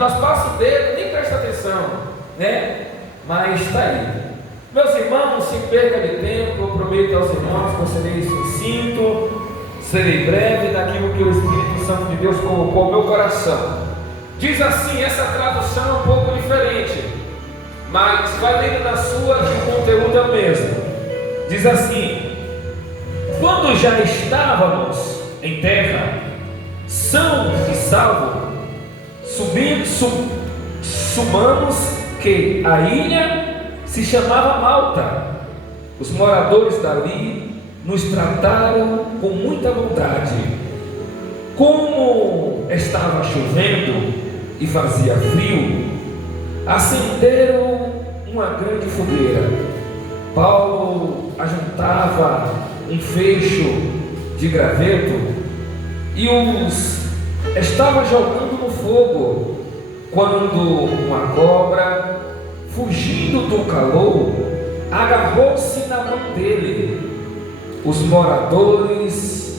nós passa o dedo, nem presta atenção, né? Mas está aí. Meus irmãos, sem perca de tempo, eu prometo aos irmãos que eu serei sucinto, serei breve naquilo que o Espírito Santo de Deus colocou no meu coração. Diz assim, essa tradução é um pouco diferente, mas vai lendo na sua que o conteúdo é o mesmo. Diz assim: quando já estávamos em terra, são e salvo, sumamos que a ilha se chamava Malta. Os moradores dali nos trataram com muita bondade. Como estava chovendo e fazia frio, acenderam uma grande fogueira. Paulo ajuntava um fecho de graveto e os estava jogando no fogo, quando uma cobra, fugindo do calor, agarrou-se na mão dele. Os moradores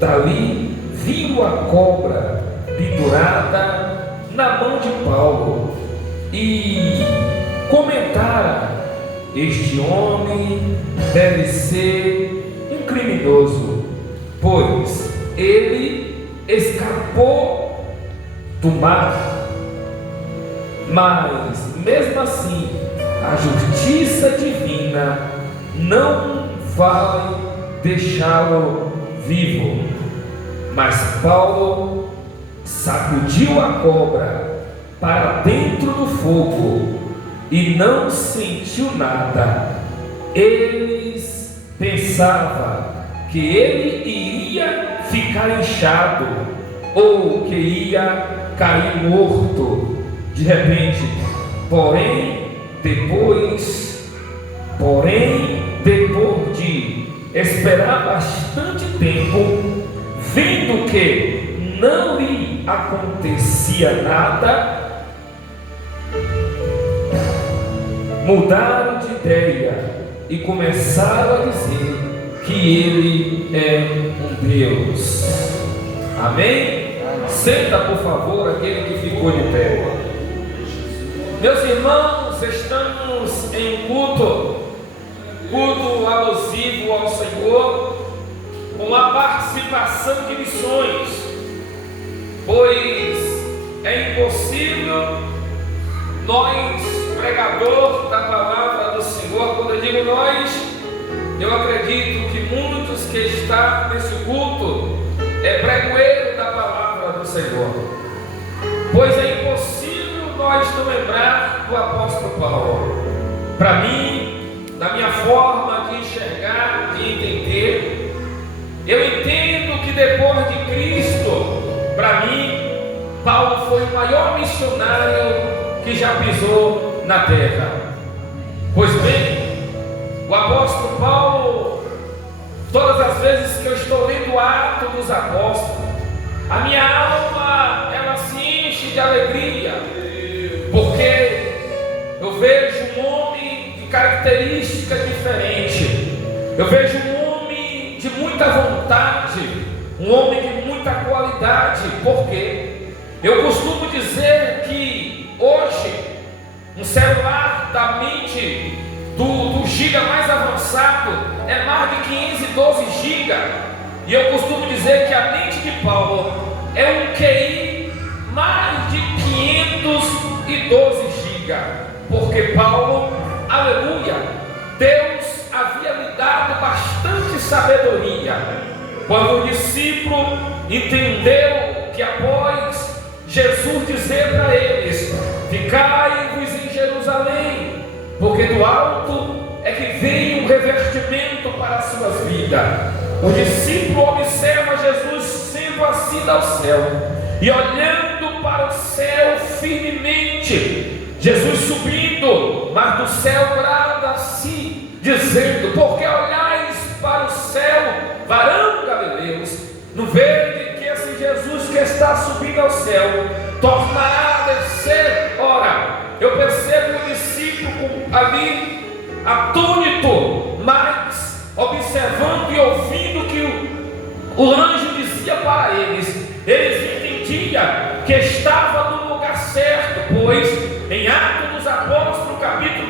dali viram a cobra pendurada na mão de Paulo e comentaram: este homem deve ser um criminoso, pois ele escapou do mar. Mas mesmo assim, a justiça divina não vai deixá-lo vivo. Mas Paulo sacudiu a cobra para dentro do fogo e não sentiu nada. Eles pensavam que ele iria ficar inchado ou que ia cair morto de repente. Porém, depois de esperar bastante tempo, vendo que não lhe acontecia nada, mudaram de ideia e começaram a dizer que ele é um Deus. Amém? Senta, por favor, aquele que ficou de pé. Meus irmãos, estamos em culto alusivo ao Senhor, com a participação de missões, pois é impossível nós, pregador da palavra do Senhor, quando eu digo nós, eu acredito que muitos que estão nesse culto é pregoeiro da palavra do Senhor, pois é impossível nós não lembrar do apóstolo Paulo. Para mim, na minha forma de enxergar, de entender, eu entendo que depois de Cristo, para mim, Paulo foi o maior missionário que já pisou na terra. Pois bem, o apóstolo Paulo, todas as vezes que eu estou lendo o Atos dos Apóstolos, a minha alma, ela se enche de alegria, porque eu vejo um homem de característica diferente, eu vejo um homem de muita vontade, um homem de muita qualidade, porque eu costumo dizer que hoje um celular da mente do giga mais avançado é mais de 512 giga, e eu costumo dizer que a mente de Paulo é um QI mais de 512 giga, porque Paulo, aleluia, Deus havia lhe dado bastante sabedoria. Quando o discípulo entendeu que após Jesus dizer para eles: ficai-vos em Jerusalém, porque do alto é que vem um revestimento para as suas vidas, o discípulo observa Jesus sendo assim ao céu, e olhando para o céu firmemente, Jesus subindo, mas do céu brada assim, dizendo: porque olhais para o céu, varão galileus, não vede que esse Jesus que está subindo ao céu tornará a descer? Ora, eu percebo o discípulo ali atônito, mas observando e ouvindo que o anjo dizia para eles entendiam que estava no lugar certo,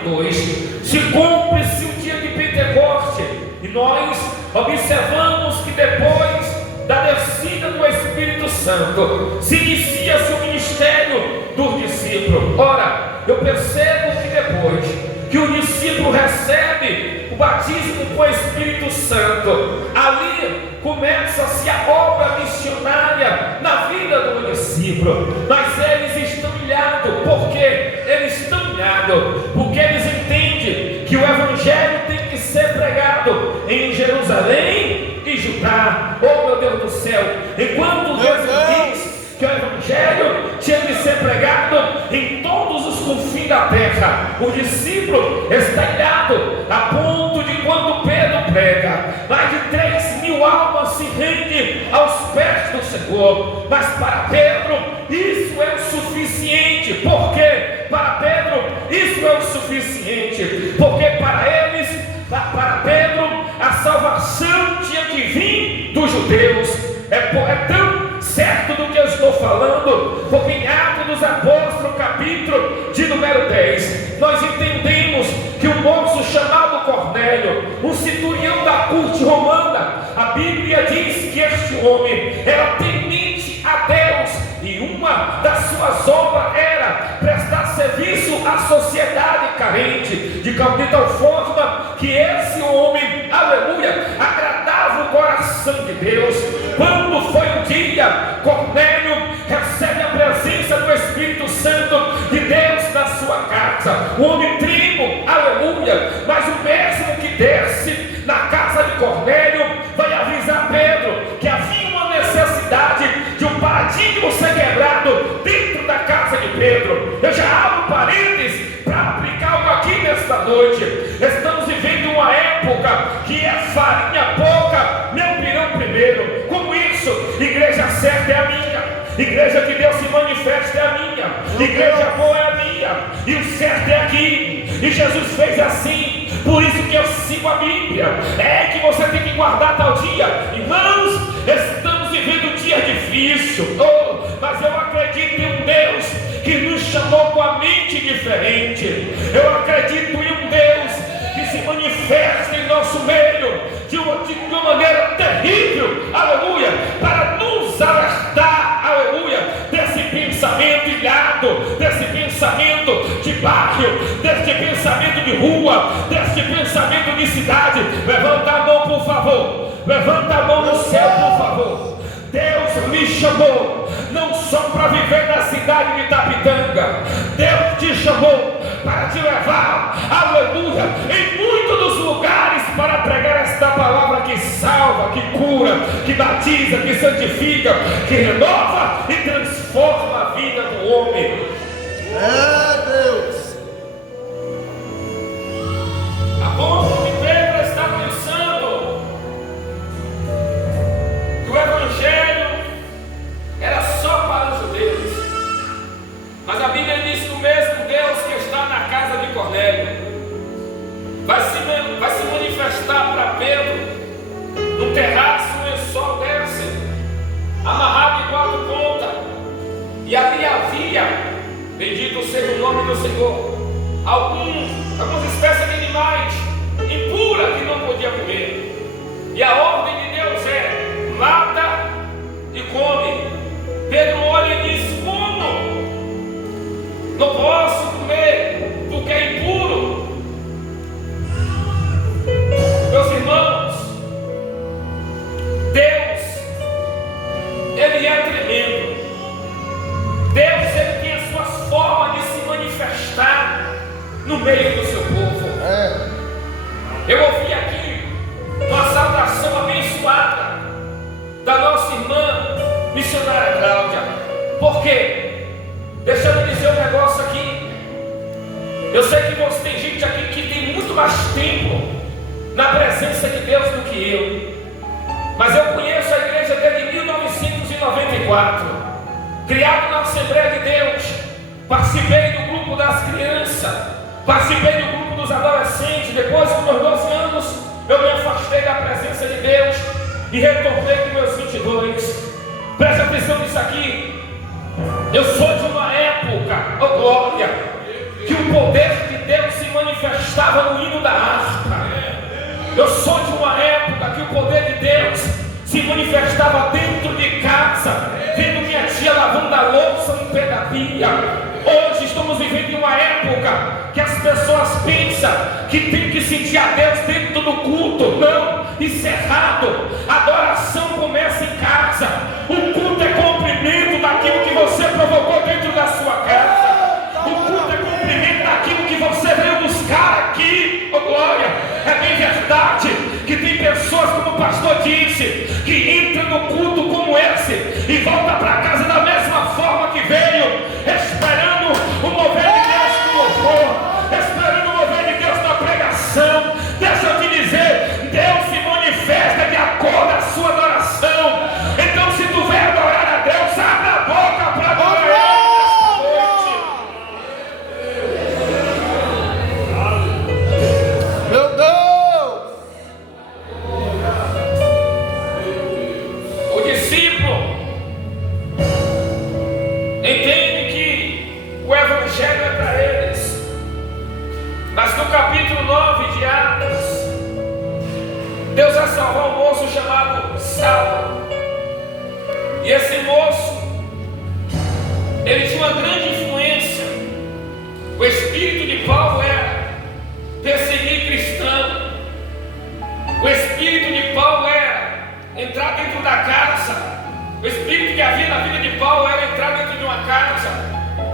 2, se cumpre-se o dia de Pentecoste, e nós observamos que depois da descida do Espírito Santo se inicia-se o ministério dos discípulos. Ora, eu percebo que depois que o discípulo recebe o batismo com o Espírito Santo, ali começa-se a obra missionária na vida do discípulo. Mas eles estão ilhados. Por quê? Eles estão ilhados porque eles entendem que o Evangelho tem que ser pregado em Jerusalém e Judá. Oh, meu Deus do céu! Enquanto Deus diz que o Evangelho tinha de ser pregado em todos os confins da terra, o discípulo está ilhado a ponto de, quando Pedro prega, mais de 3.000 almas se rendem aos pés do Senhor. Mas para Pedro isso é o suficiente. Por quê? Para Pedro isso é o suficiente, porque para eles, para Pedro, a salvação tinha que vir dos judeus. É tão certo do que eu estou falando, porque em Atos dos Apóstolos, capítulo de número 10, nós entendemos que um moço chamado Cornélio, um centurião da corte romana, a Bíblia diz que este homem era temente a Deus, e uma das suas obras era prestar serviço à sociedade carente, de tal forma que esse homem, aleluia, agradava o coração de Deus. Quando foi um dia, Cornélio recebe a presença do Espírito Santo de Deus na sua casa. O homem trimo, aleluia, mas o mesmo que desce na casa de Cornélio vai avisar Pedro que havia uma necessidade de um paradigma ser quebrado dentro da casa de Pedro. Eu já abro parênteses para aplicar algo aqui nesta noite. Estamos vivendo uma época que é farinha pouca, meu pirão primeiro. Como isso? Igreja certa é a minha, igreja que Deus se manifesta é a minha, igreja boa é a minha, e o certo é aqui. E Jesus fez assim. Por isso que eu sigo a Bíblia. É que você tem que guardar tal dia. Irmãos, estamos vivendo um dia difícil, mas eu acredito em um Deus que nos chamou com a mente diferente. Eu acredito em um Deus que se manifesta em nosso meio de uma maneira terrível, aleluia, para nos alertar, aleluia, desse pensamento ilhado, desse pensamento de bairro, desse pensamento de rua, desse pensamento de cidade. Levanta a mão, por favor. Levanta a mão no céu, por favor. Deus me chamou não só para viver na cidade de Itapitanga. Deus te chamou para te levar, aleluia, em muitos dos lugares, para pregar esta palavra que salva, que cura, que batiza, que santifica, que renova e transforma a vida do homem. É Deus. A ponto que Pedro está pensando que o Evangelho era só para os judeus. Mas a Bíblia diz que o mesmo Deus que está na casa de Cornélio vai se manifestar para Pedro no terraço, o lençol desce, amarrado em 4 pontas, e ali havia, bendito seja o nome do Senhor, algumas espécies de animais impuras que não podia comer, e a ordem de Deus é: mata e come. Pedro olha e diz: como? Não posso comer porque é impuro. Meus irmãos, Deus, Ele é tremendo. Deus, Ele tem as suas formas de se manifestar no meio do seu povo. Eu ouvi aqui uma saudação abençoada da nossa irmã missionária Cláudia. Por quê? Deixa eu dizer um negócio aqui. Eu sei que você tem gente aqui que tem muito mais tempo na presença de Deus do que eu. Mas eu conheço a igreja desde 1994. Criado na Assembleia de Deus. Participei do grupo das crianças. Participei do grupo dos adolescentes. Depois, com meus 12 anos, eu me afastei da presença de Deus e retornei com meus 22. Preste atenção nisso aqui. Eu sou de uma época, oh glória, que o poder de Deus se manifestou sabia. Hoje estamos vivendo em uma época que as pessoas pensam que tem que sentir a Deus dentro do culto. Não, isso é errado. A adoração começa em casa. O culto é cumprimento daquilo que você provocou dentro da sua casa. O culto é cumprimento daquilo que você veio buscar aqui. Oh, glória! É bem verdade que tem pessoas, como o pastor disse, que entram no culto como esse e voltam para casa da mesma forma que veio, esperando o mover de Deus no louvor, esperando o mover de Deus na pregação. Deixa eu te dizer, Deus se manifesta de acordo com a sua adoração. Então, se tu vem adorar a Deus, abre a boca para adorar Ele nesta noite. Meu Deus! O discípulo entende que o Evangelho é para eles, mas no capítulo 9 de Atos, Deus vai salvar um moço chamado Saulo. E esse moço, ele tinha uma grande influência. O espírito de Paulo era perseguir cristão. O espírito de Paulo era entrar dentro da casa. O espírito que havia na vida de Paulo era entrar dentro de uma casa,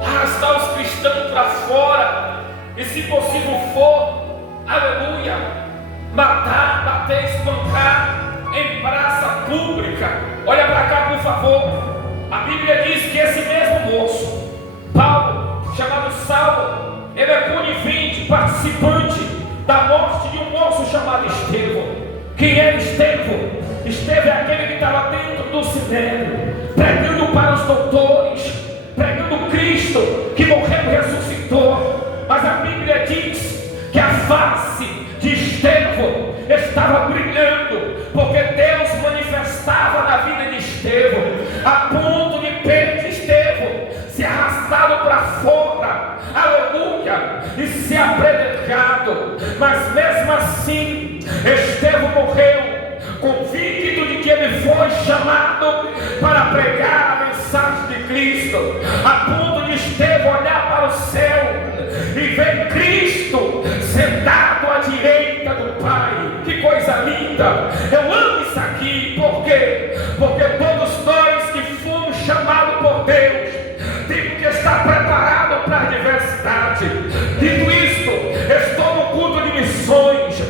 arrastar os cristãos para fora, e se possível for, aleluia, matar, bater, espancar em praça pública. Olha para cá, por favor. A Bíblia diz que esse mesmo moço, Paulo, chamado Saulo, ele é conivente, participante da morte de um moço chamado Estevão. Quem era Estevão? Estevão é aquele que estava dentro do sinédrio, pregando para os doutores, pregando Cristo, que morreu e ressuscitou. Mas a Bíblia diz que a face de Estevão estava brilhando, porque Deus manifestava na vida de Estevão, a ponto de Pedro e Estevão se arrastado para fora, aleluia, e se apedrejado. Mas mesmo assim, Estevão morreu convicto de que ele foi chamado para pregar a mensagem de Cristo, a ponto de Estevão olhar para o céu e ver Cristo sentado à direita do Pai. Que coisa linda! Eu amo isso aqui. Por quê? Porque todos nós que fomos chamados por Deus temos que estar preparados para a adversidade. Dito isto, estou no culto de missões.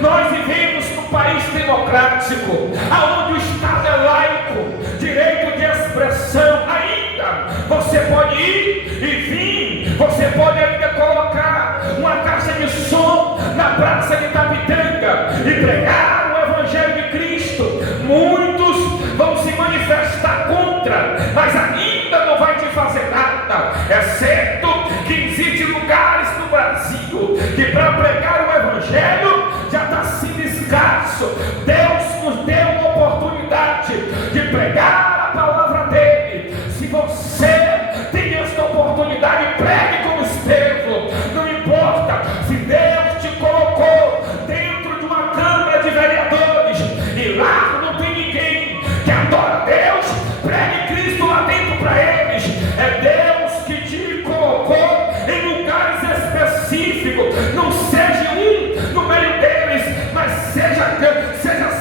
Nós vivemos num país democrático, aonde o Estado é laico, direito de expressão. Ainda você pode ir e vir, você pode ainda colocar uma caixa de som na praça de Itapitanga e pregar o Evangelho de Cristo. Muitos vão se manifestar contra, mas ainda não vai te fazer nada, exceto que existem lugares no Brasil que para pregar o Evangelho já está sendo escasso. Deus nos deu uma oportunidade de pregar a palavra dele. Se você tem esta oportunidade, pregue como Estevão. Não importa se Deus te colocou dentro de uma câmara de vereadores e lá não tem ninguém que adora Deus, pregue Cristo lá dentro para eles. É Deus que te colocou em lugares específicos. Não seja um no meio deles, mas seja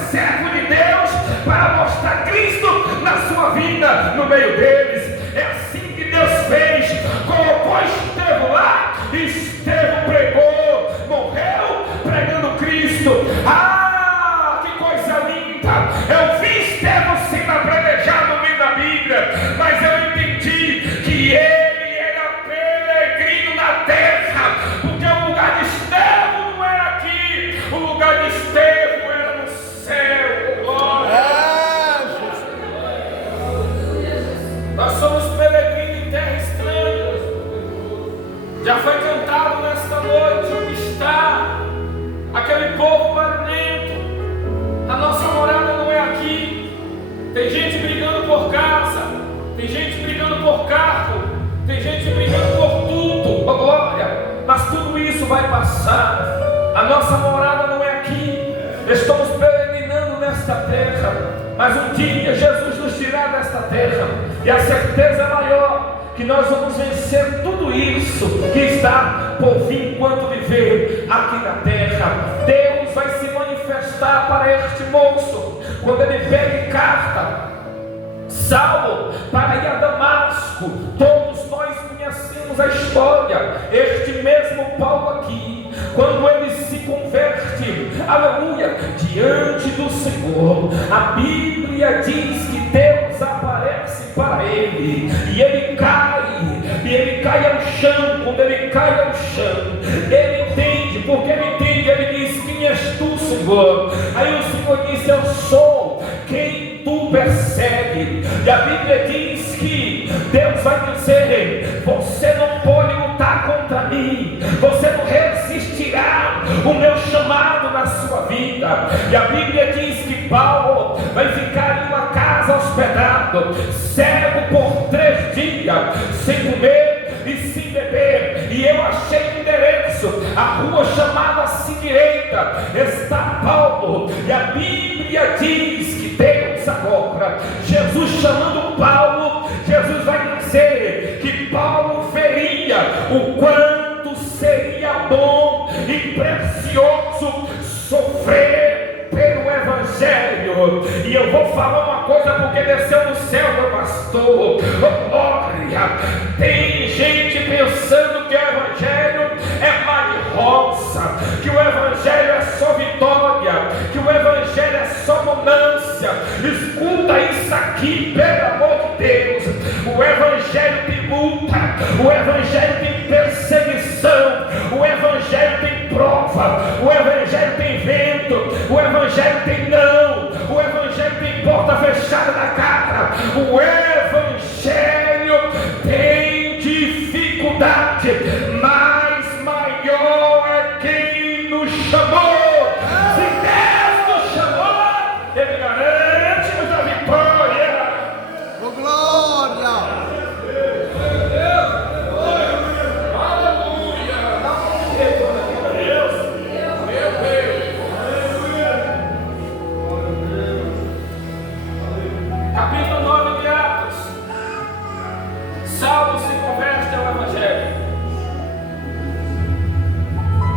servo de Deus para mostrar Cristo na sua vida no meio deles. É assim que Deus fez. Colocou Estevão lá, Estevão pregou, morreu pregando Cristo. Ah, que coisa linda! Eu vi Estevão sendo apedrejado no meio da Bíblia, mas eu entendi que ele era peregrino na terra, porque o lugar de Estevão não era aqui, o lugar de Estevão era no céu. Glória! Nós somos peregrinos em terra estranha. Já foi cantado nesta noite onde está aquele povo barulhento. A nossa morada não é aqui. Tem gente brigando por casa, tem gente brigando por carro, tem gente brigando por tudo. Oh, glória! Mas tudo isso vai passar. A nossa morada não é aqui. Estamos peregrinando nesta terra, mas um dia Jesus nos tirar desta terra, e a certeza maior que nós vamos vencer tudo isso que está por vir enquanto viver aqui na terra. Deus vai se manifestar para este moço quando ele pega carta, Saulo, para ir a Damasco. Todos nós conhecemos a história. Este mesmo Paulo aqui, quando ele se converte, aleluia, diante do Senhor, a Bíblia diz que Deus aparece para ele, e ele cai ao chão. Quando ele cai ao chão, ele entende, porque ele entende, ele diz: quem és tu, Senhor? Aí o Senhor disse: eu sou quem tu persegue. E a Bíblia diz que Deus vai dizer: você não pode lutar contra mim, você não resistirá o meu chamado na sua vida. E a Bíblia diz que Paulo vai ficar em uma casa hospedado, cego por 3 dias, sem comer e sem beber. E eu achei o endereço, a rua chamada Direita, está Paulo. E a Bíblia diz que Deus agora, Jesus chamando Paulo, Jesus vai dizer que Paulo veria o quanto seria bom e precioso sofrer pelo Evangelho. E eu vou falar uma coisa, porque desceu do céu, meu pastor. Oh, glória! Tem gente pensando que o Evangelho é mar de rosa, que o Evangelho é só vitória, que o Evangelho é só bonança. Escuta isso aqui, pelo amor de Deus. O Evangelho tem luta, o Evangelho tem perseguição, o Evangelho tem prova, o Evangelho tem vento, o Evangelho tem não, o Evangelho tem porta fechada na cara, o Evangelho tem dificuldade, mas maior é quem nos chamou. Se Deus nos chamou, Ele garante-nos a vitória. Oh, glória! Capítulo 9 de Atos. Saulo se converte ao Evangelho.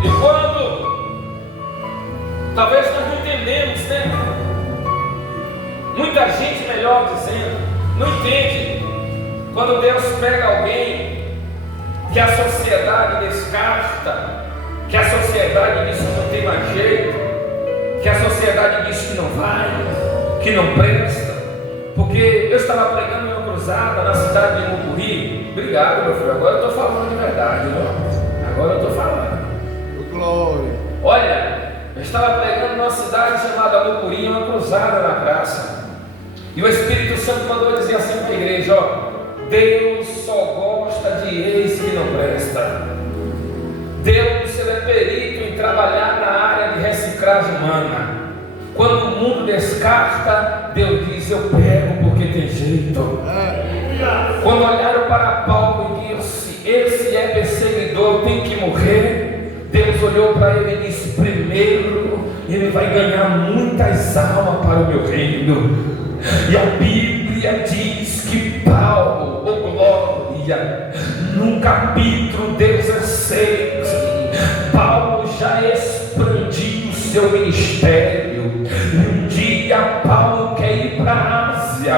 E quando, talvez nós não entendemos, né? Muita gente, melhor dizendo, não entende quando Deus pega alguém que a sociedade descarta, que a sociedade diz que não tem mais jeito, que a sociedade diz que não vai, que não presta. Porque eu estava pregando em uma cruzada na cidade de Mucuri. Obrigado, meu filho, agora eu estou falando de verdade, não? Agora eu estou falando. Glória! Olha, eu estava pregando numa cidade chamada Mucuri, uma cruzada na praça. E o Espírito Santo mandou dizer assim para a igreja: ó, Deus só gosta de ex que não presta. Deus, ele é perito em trabalhar na área de reciclagem humana. Quando o mundo descarta, Deus diz: eu pego porque tem jeito. Quando olharam para Paulo e disse: esse é perseguidor, tem que morrer, Deus olhou para ele e disse: primeiro ele vai ganhar muitas almas para o meu reino. E a Bíblia diz que Paulo, oh glória, no capítulo 16, Paulo já expandiu o seu ministério. E um dia Paulo quer ir para a Ásia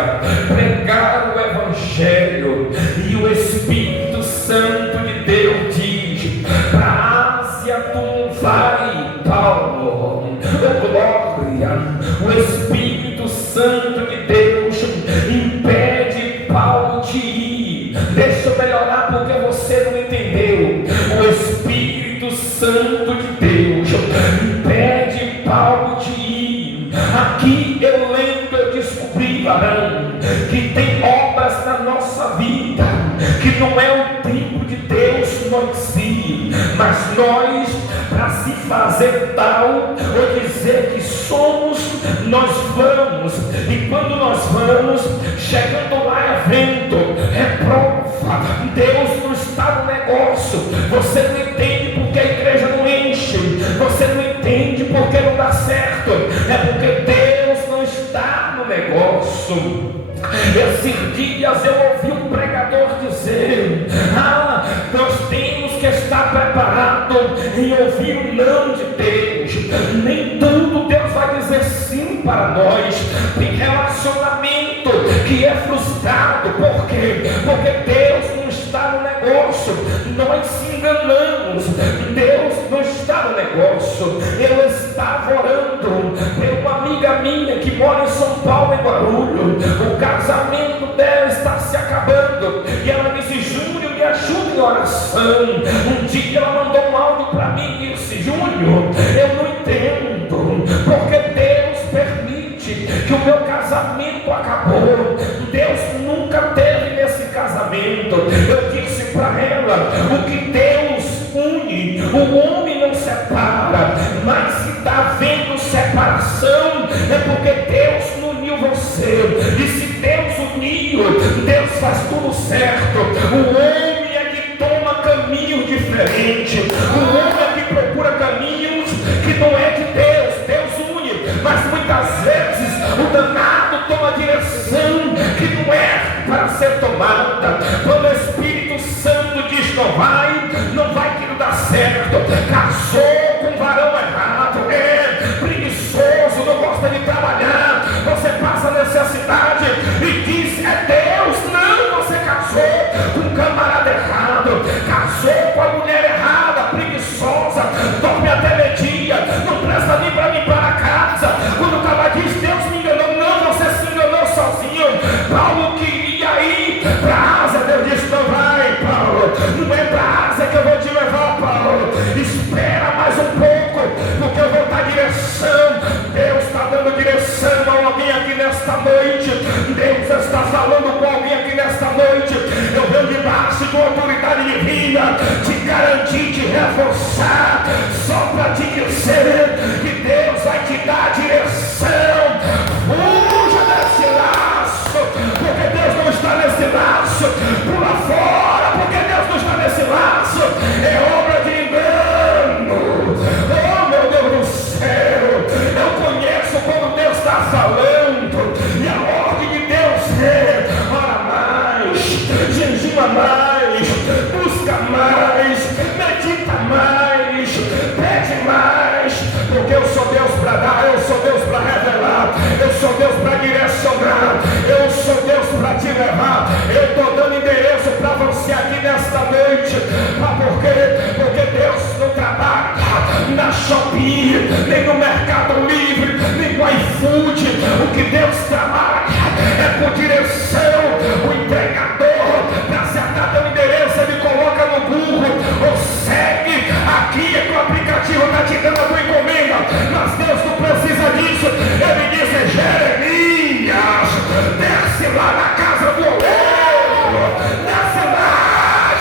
pregar o Evangelho, e o Espírito Santo de Deus diz: para a Ásia tu não vai, Paulo. Oh glória! O Espírito Santo de Deus impede Paulo de ir. Deixa eu melhorar, porque você não entendeu. O Espírito Santo de Deus impede Paulo de ir. Aqui eu lembro, eu descobri, varão, que tem obras na nossa vida que não é o tempo de Deus não em si, mas nós, para se fazer tal ou dizer que somos, nós vamos. E quando nós vamos, chegando lá é vento, é prova. Deus não está no negócio. Você não entende porque a igreja não enche, você não entende porque não dá certo, é porque Deus não está no negócio. Esses dias eu ouvi um pregador dizer em ouvir o não de Deus. Nem tudo Deus vai dizer sim para nós. Tem relacionamento que é frustrado. Por quê? Porque Deus não está no negócio. Nós se enganamos. Deus não está no negócio. Eu estava orando por uma amiga minha que mora em São Paulo, em Barulho. O casamento dela está se acabando. E ela disse: Júnior, me ajuda em oração. Um dia ela mandou um áudio para mim e disse: Júnior, eu não entendo porque Deus permite que o meu casamento acabou. Deus nunca teve nesse casamento. Eu disse para ela: o que Deus une, o homem não separa. Mas se está havendo separação, é porque Deus não uniu você. E se Deus uniu, Deus faz tudo certo. O homem é que toma caminho diferente. O homem é que procura caminhos que não é de Deus. Deus une, mas muitas vezes o danado toma direção que não é para ser tomada. Quando o Espírito Santo diz não vai que não dá certo. Casou com um varão errado, é preguiçoso, não gosta de trabalhar. Você passa necessidade e diz: é Deus. Não, você casou com um camarada errado, casou com a mulher errada, preguiçosa, dorme até meio-dia, não presta nem para limpar a casa. Quando o cara diz: Deus me enganou, não, você se enganou sozinho. Paulo queria ir para a Ásia. Deus disse: não vai, Paulo, não é para a Ásia que eu vou te levar, Paulo. Espera mais um pouco, porque eu vou dar direção. Deus está dando direção a alguém aqui nesta noite. Deus está falando com alguém aqui nesta noite. Eu venho debaixo de uma autoridade divina, te garantir, te reforçar, só para te dizer que Deus vai te dar direção. Fuja desse laço, porque Deus não está nesse laço. Pula fora, porque Deus não está nesse laço. É obra de engano. Oh, meu Deus do céu, eu conheço como Deus está falando. E a ordem de Deus é: ora mais, jejuma mais, busca mais, medita mais, pede mais. Porque eu sou Deus para dar, eu sou Deus para revelar, eu sou Deus para direcionar, eu sou Deus para te levar. Eu estou dando endereço para você aqui nesta noite. Por quê? Porque Deus não trabalha na Shopee, nem no Mercado Livre, nem no iFood. O que Deus trabalha é por direção. O entregador, para acertar teu endereço, ele coloca no Google ou segue aqui, é que o aplicativo está te dando a tua encomenda. Mas Deus não precisa disso. Ele diz: Jeremias, desce lá na casa do oleiro, desce lá,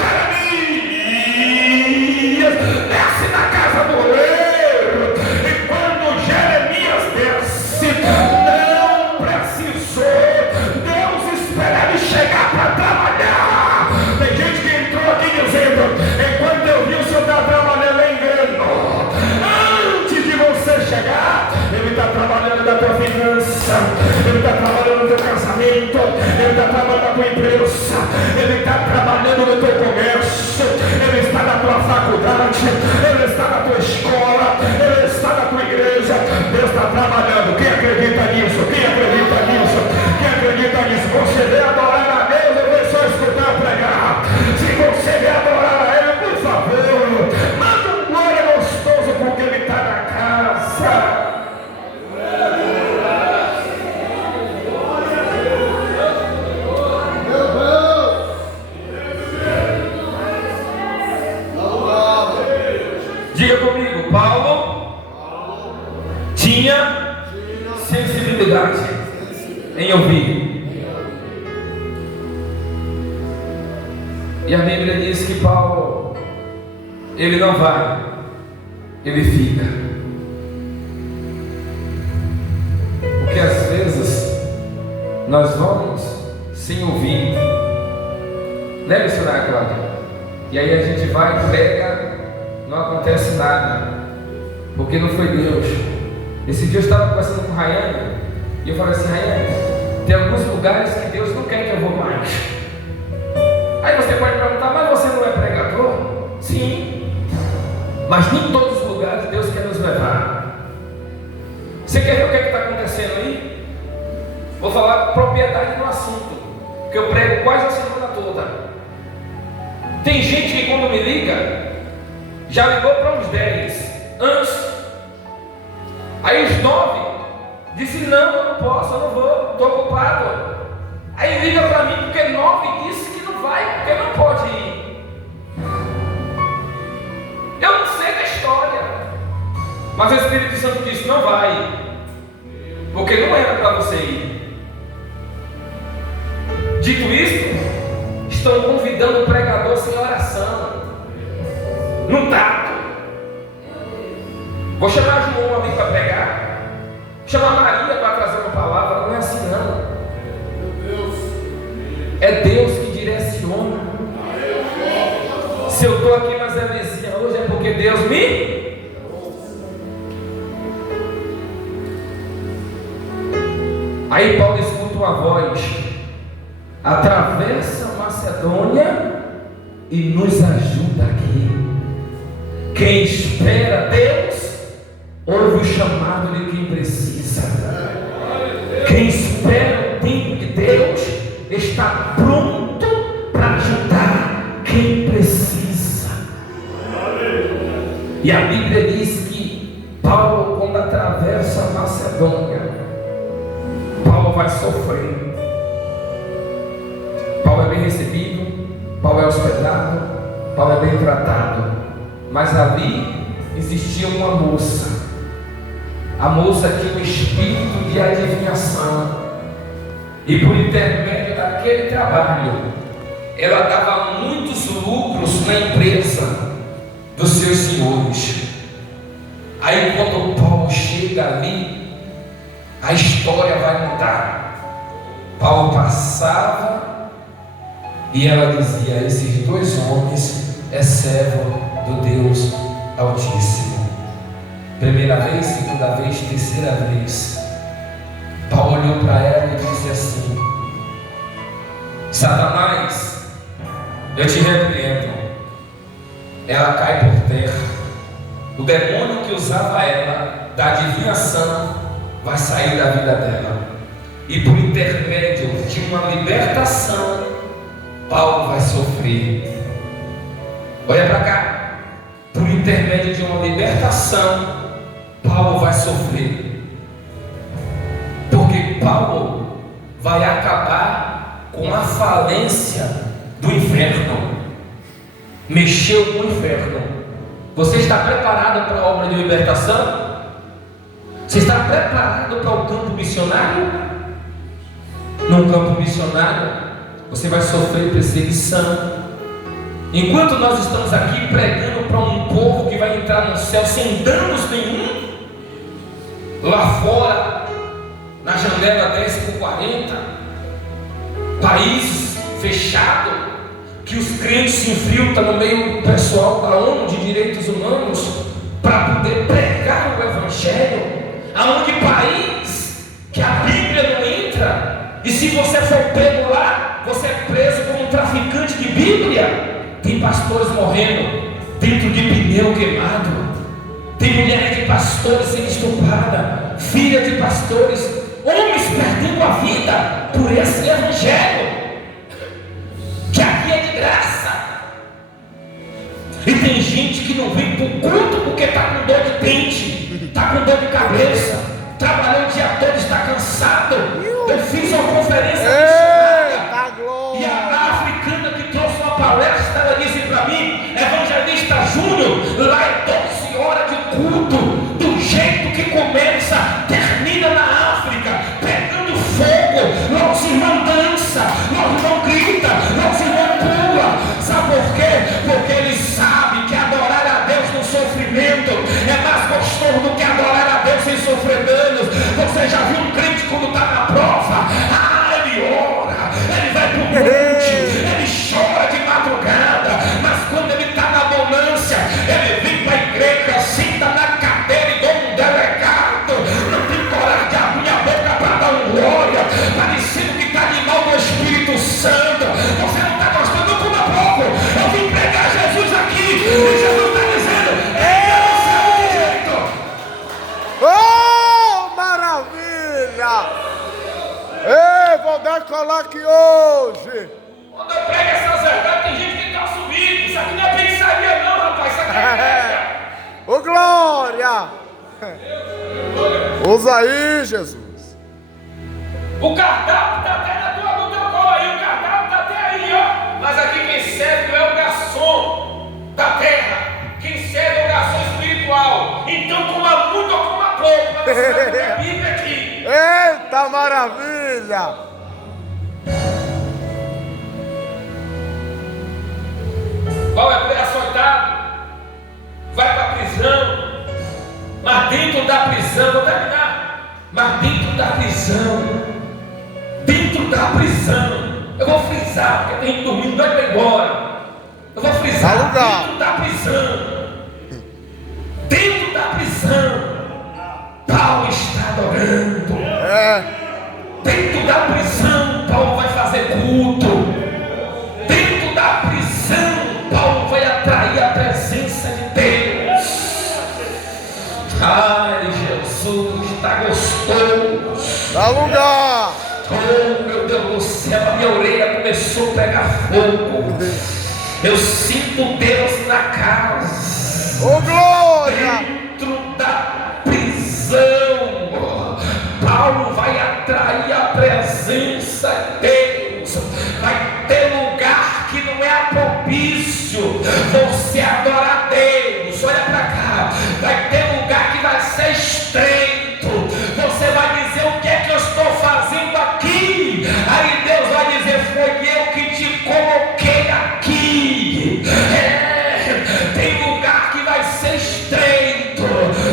Jeremias, desce na casa do oleiro. E quando Jeremias desce, não precisou Deus esperar ele chegar para trabalhar. Tem gente que entrou aqui dizendo: enquanto eu vi o senhor está trabalhando, é engano. Antes de você chegar, ele está trabalhando na tua finança, ele está trabalhando no teu casamento, ele está trabalhando na tua empresa, ele está trabalhando no teu comércio, ele está na tua faculdade, ele está na tua escola, ele está na tua igreja. Deus está trabalhando. Quem acredita nisso? Quem acredita nisso? Quem acredita nisso? Você vem adorar a Deus, eu vou só escutar pregar. Se você vem adorar a Ele, por favor, manda um glória gostoso, porque Ele está na casa. Diga comigo: Paulo tinha sensibilidade em ouvir. E a Bíblia diz que Paulo, ele não vai, ele fica. Porque às vezes nós vamos sem ouvir. Lembra isso, né, Cláudia? E aí a gente vai, prega, não acontece nada, porque não foi Deus. Esse dia eu estava conversando com Rayane e eu falei assim: Rayane, tem alguns lugares que Deus não quer que eu vou mais. Aí você pode perguntar: mas você não é pregador? Sim, mas mas nem todos os lugares Deus quer nos levar. Você quer ver o que está acontecendo aí? Vou falar com propriedade no assunto, que eu prego quase a semana toda. Tem gente que quando me liga, já ligou para uns 10 antes. Aí os 9 disse: não, eu não posso, eu não vou, estou ocupado. Aí liga para mim porque 9 disse que não vai, porque não pode ir. Eu não sei da história, mas o Espírito Santo disse: não vai, porque não era para você ir. Dito isto, estão convidando o pregador sem oração, no tato. Vou chamar João ali para pregar, chamar Maria para trazer uma palavra. Não é assim não. É Deus que direciona. Se eu estou aqui nas Elezinha hoje é porque Deus me... Aí Paulo escuta uma voz: atravessa a Macedônia e nos ajuda aqui. Quem espera Deus ouve o chamado de quem precisa. Quem espera o tempo de Deus está pronto para ajudar quem precisa. E a Bíblia diz que Paulo, quando atravessa a Macedônia, Paulo vai sofrer. Paulo é bem recebido, Paulo é hospedado, Paulo é bem tratado. Mas ali existia uma moça. A moça tinha um espírito de adivinhação, e por intermédio daquele trabalho, ela dava muitos lucros na empresa dos seus senhores. Aí quando Paulo chega ali, a história vai mudar. Paulo passava e ela dizia: esses 2 homens é servo do Deus Altíssimo. Primeira vez, segunda vez, terceira vez, Paulo olhou para ela e disse assim: Satanás, eu te repreendo. Ela cai por terra. O demônio que usava ela da adivinhação vai sair da vida dela, e por intermédio de uma libertação, Paulo vai sofrer. Olha para cá. Por intermédio de uma libertação, Paulo vai sofrer, porque Paulo vai acabar com a falência do inferno. Mexeu com o inferno. Você está preparado para a obra de libertação? Você está preparado para o campo missionário? No campo missionário, você vai sofrer perseguição. Enquanto nós estamos aqui pregando para um povo que vai entrar no céu sem danos nenhum, lá fora, na janela 10/40, país fechado, que os crentes se infiltram no meio do pessoal da ONU de Direitos Humanos para poder pregar o Evangelho, aonde país que a Bíblia não entra, e se você for pego lá, você é preso como um traficante de Bíblia. Tem pastores morrendo dentro de pneu queimado, tem mulheres de pastores sendo estupradas, filhas de pastores, homens perdendo a vida por esse Evangelho, que aqui é de graça. E tem gente que não vem para o culto porque está com dor de dente, está com dor de cabeça, trabalhou o dia todo, está cansado. Eu fiz uma conferência missionária, e a africana que trouxe uma palestra, ela disse para mim: Evangelista Júnior, lá é 12 horas de culto, do jeito que começa, termina na África, pegando fogo. Nosso irmão dança, nosso irmão grita, nosso irmão pula. Sabe por quê? Porque ele sabe que adorar a Deus no sofrimento é mais gostoso do que adorar a Deus sem sofrer danos. Você já viu um crente quando está na prova? Ele ora, ele vai para o monte, ele chora de madrugada, mas quando ele está na bonância, ele vem para a igreja, senta na cadeira e dá um delegado, não tem coragem de abrir a boca para dar um glória, parecendo que está animal do Espírito Santo. Você não está gostando? Não coma pouco. Eu vim pregar Jesus aqui, e Jesus está dizendo: falar aqui hoje. Quando eu prego essas verdades, tem gente que está subindo. Isso aqui não é pizzaria não, rapaz. Isso aqui é igreja. Ô glória! Usa aí, Jesus. O cardápio está até no teu colo aí. O cardápio está até aí, ó. Mas aqui quem serve não é o garçom da terra. Quem serve é o garçom espiritual. Então coma muito ou coma pouco. Mas você vai comer a Bíblia aqui. Eita maravilha! Vai açoitado, vai para a prisão. Mas dentro da prisão, vou terminar. Mas dentro da prisão, eu vou frisar, porque tem gente dormindo, vai para embora. Eu vou frisar, dentro da prisão, Paulo está adorando. Dentro da prisão, Paulo vai fazer culto. Dentro da prisão, Paulo vai atrair a presença de Deus. Ai, Jesus, está gostoso. Dá lugar. Oh, meu Deus do céu, a minha orelha começou a pegar fogo. Eu sinto Deus na casa. Ô glória! Dentro da prisão, Paulo vai atrair a presença de Deus. Vai ter lugar que não é propício você adorar a Deus. Olha para cá. Vai ter lugar que vai ser estreito. Você vai dizer: o que é que eu estou fazendo aqui? Aí Deus vai dizer: foi eu que te coloquei aqui. Tem lugar que vai ser estreito.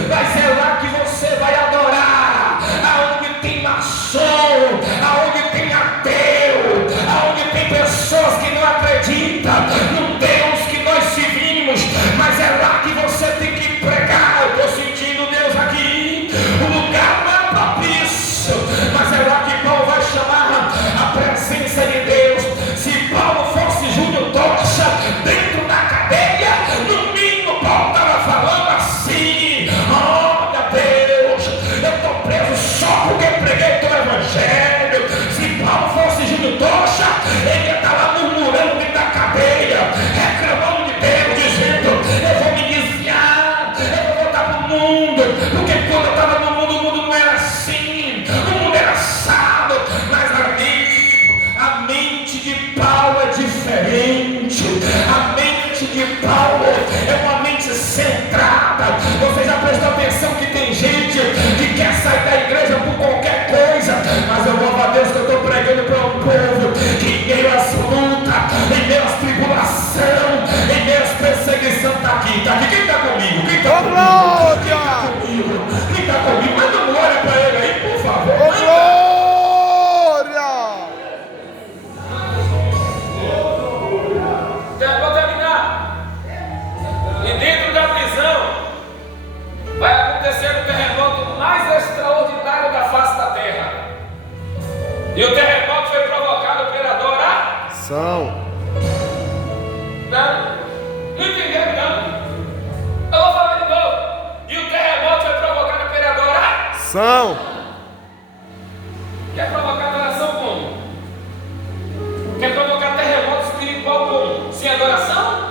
Vai ser lá que você vai adorar. Aonde tem maçom, aonde tem ateu, aonde tem pessoas que não acreditam no Deus que nós servimos. Mas é lá que você tem que pregar. Eu estou sentindo Deus aqui. O lugar não é propício, mas é lá que Paulo vai chamar a presença de Deus. Se Paulo fosse Júnior Tocha, dentro da cadeia, no mínimo Paulo estava falando assim: oh meu Deus, eu estou preso só porque preguei o teu evangelho. Se Paulo fosse Júnior Tocha, ele ia estar lá murmurando dentro da cadeia, reclamando de Deus, dizendo: eu vou me desviar, eu vou voltar para o mundo, porque quando eu estava no mundo, o mundo não era assim, o mundo era assado. Mas a mente de Paulo é diferente. A mente de Paulo é uma mente centrada. Você já prestou atenção que tem gente que quer sair da igreja por qualquer coisa? Mas eu louvo a Deus que eu estou pregando para um povo que em meio às lutas, em meio às tribulações, em meio às perseguições, está aqui. Quem está comigo? Quem está comigo? Quem está comigo? Manda um glória para ele aí, por favor. Ô glória! Vou terminar. E dentro da prisão vai acontecer o terremoto mais extraordinário da face da terra. E o terremoto foi provocado pela adoração. Não entenderam, não? Eu vou falar de novo. E o terremoto foi provocado pela adoração. Quer provocar adoração como? Quer provocar terremoto espiritual como? Sem adoração?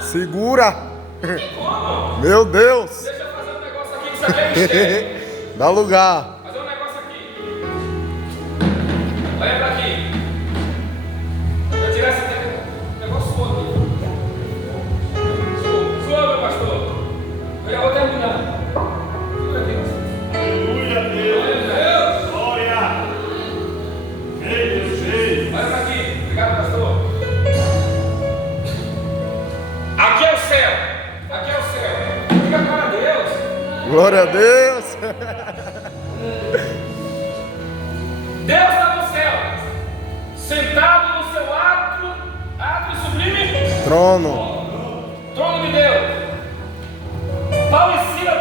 Segura. Tem como? Meu Deus. Deixa eu fazer um negócio aqui que você vai mexer. Dá lugar. Fazer um negócio aqui. Olha pra aqui. Eu tirar esse negócio suou aqui. Suou, meu pastor. Eu já vou terminar. Aleluia, Deus. Glória. Deus. Olha pra aqui. Obrigado, pastor. Aqui é o céu. Aqui é o céu. Fica para Deus. Glória a Deus. Deus está no céu, sentado no seu átrio sublime Trono. trono de Deus. Paulo e Silas